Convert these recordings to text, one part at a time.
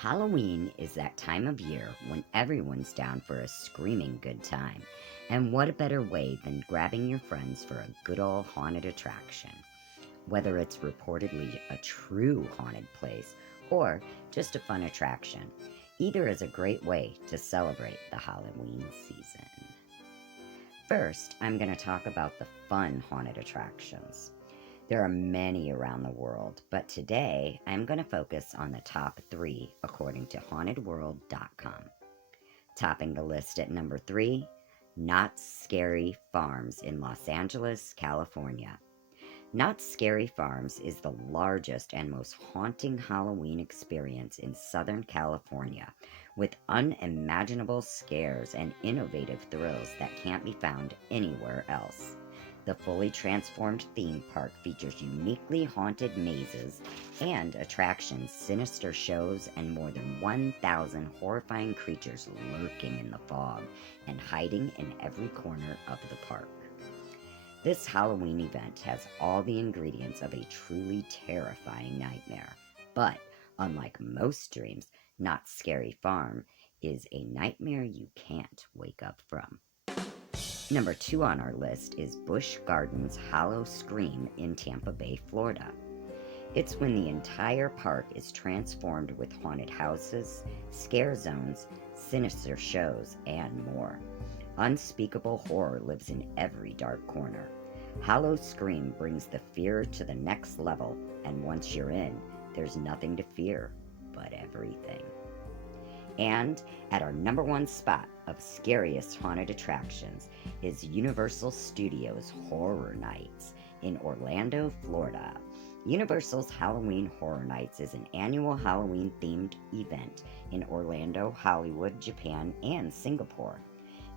Halloween is that time of year when everyone's down for a screaming good time. And what a better way than grabbing your friends for a good old haunted attraction. Whether it's reportedly a true haunted place or just a fun attraction, either is a great way to celebrate the Halloween season. First, I'm going to talk about the fun haunted attractions. There are many around the world, but today I'm going to focus on the top 3 according to hauntedworld.com. Topping the list at number 3, Knott's Scary Farms in Los Angeles, California. Knott's Scary Farms is the largest and most haunting Halloween experience in Southern California, with unimaginable scares and innovative thrills that can't be found anywhere else. The fully transformed theme park features uniquely haunted mazes and attractions, sinister shows, and more than 1,000 horrifying creatures lurking in the fog and hiding in every corner of the park. This Halloween event has all the ingredients of a truly terrifying nightmare, but unlike most dreams, Knott's Scary Farm is a nightmare you can't wake up from. Number 2 on our list is Busch Gardens Howl-O-Scream in Tampa Bay, Florida. It's when the entire park is transformed with haunted houses, scare zones, sinister shows, and more. Unspeakable horror lives in every dark corner. Howl-O-Scream brings the fear to the next level, and once you're in, there's nothing to fear but everything. And at our number 1 spot of scariest haunted attractions is Universal Studios Horror Nights in Orlando, Florida. Universal's Halloween Horror Nights is an annual Halloween-themed event in Orlando, Hollywood, Japan, and Singapore.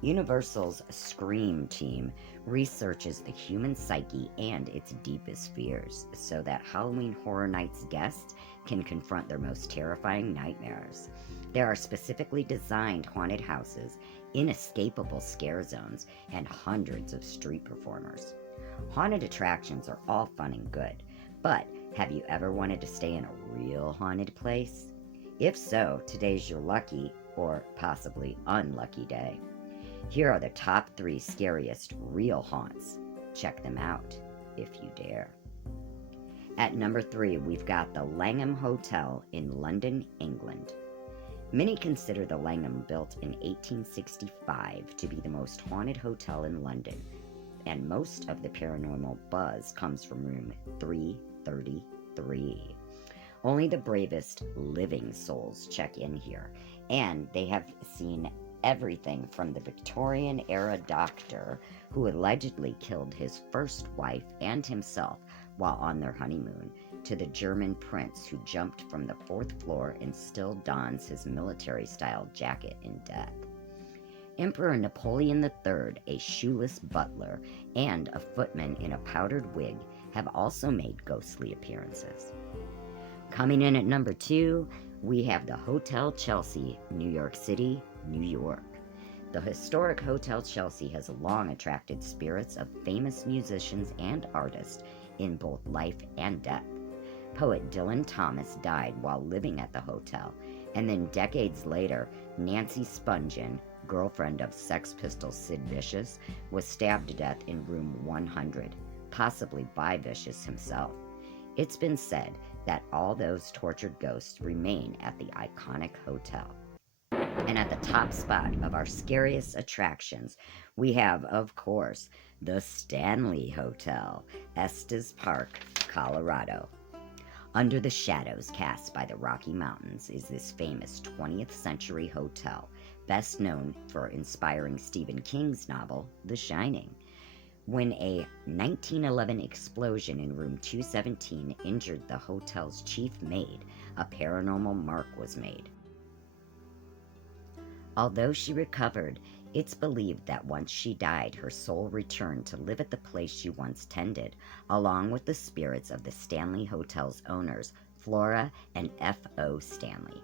Universal's Scream team researches the human psyche and its deepest fears so that Halloween Horror Nights guests can confront their most terrifying nightmares. There are specifically designed haunted houses, inescapable scare zones, and hundreds of street performers. Haunted attractions are all fun and good, but have you ever wanted to stay in a real haunted place? If so, today's your lucky or possibly unlucky day. Here are the top 3 scariest real haunts. Check them out if you dare. At number 3, we've got the Langham Hotel in London, England. Many consider the Langham, built in 1865, to be the most haunted hotel in London, and most of the paranormal buzz comes from room 333. Only the bravest living souls check in here, and they have seen everything from the Victorian-era doctor who allegedly killed his first wife and himself while on their honeymoon, to the German prince who jumped from the 4th floor and still dons his military-style jacket in death. Emperor Napoleon III, a shoeless butler, and a footman in a powdered wig have also made ghostly appearances. Coming in at number 2, we have the Hotel Chelsea, New York City, New York. The historic Hotel Chelsea has long attracted spirits of famous musicians and artists in both life and death. Poet Dylan Thomas died while living at the hotel, and then decades later, Nancy Spungen, girlfriend of Sex Pistols Sid Vicious, was stabbed to death in room 100, possibly by Vicious himself. It's been said that all those tortured ghosts remain at the iconic hotel. And at the top spot of our scariest attractions, we have, of course, the Stanley Hotel, Estes Park, Colorado. Under the shadows cast by the Rocky Mountains is this famous 20th century hotel, best known for inspiring Stephen King's novel, The Shining. When a 1911 explosion in room 217 injured the hotel's chief maid, a paranormal mark was made. Although she recovered, it's believed that once she died, her soul returned to live at the place she once tended, along with the spirits of the Stanley Hotel's owners, Flora and F.O. Stanley.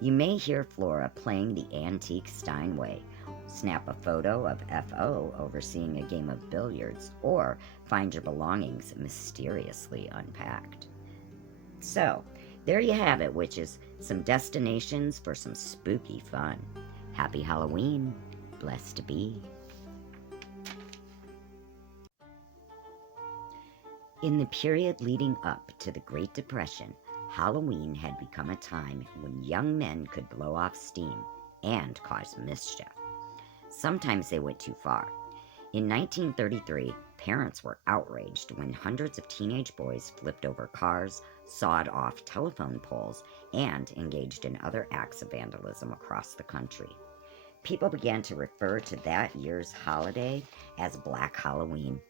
You may hear Flora playing the antique Steinway, snap a photo of F.O. overseeing a game of billiards, or find your belongings mysteriously unpacked. So, there you have it, witches. some destinations for some spooky fun. Happy Halloween, blessed to be. In the period leading up to the Great Depression, Halloween had become a time when young men could blow off steam and cause mischief. Sometimes they went too far. In 1933, parents were outraged when hundreds of teenage boys flipped over cars, sawed off telephone poles, and engaged in other acts of vandalism across the country. People began to refer to that year's holiday as Black Halloween.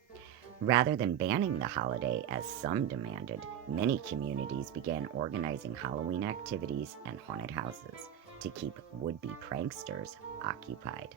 Rather than banning the holiday, as some demanded, many communities began organizing Halloween activities and haunted houses to keep would-be pranksters occupied.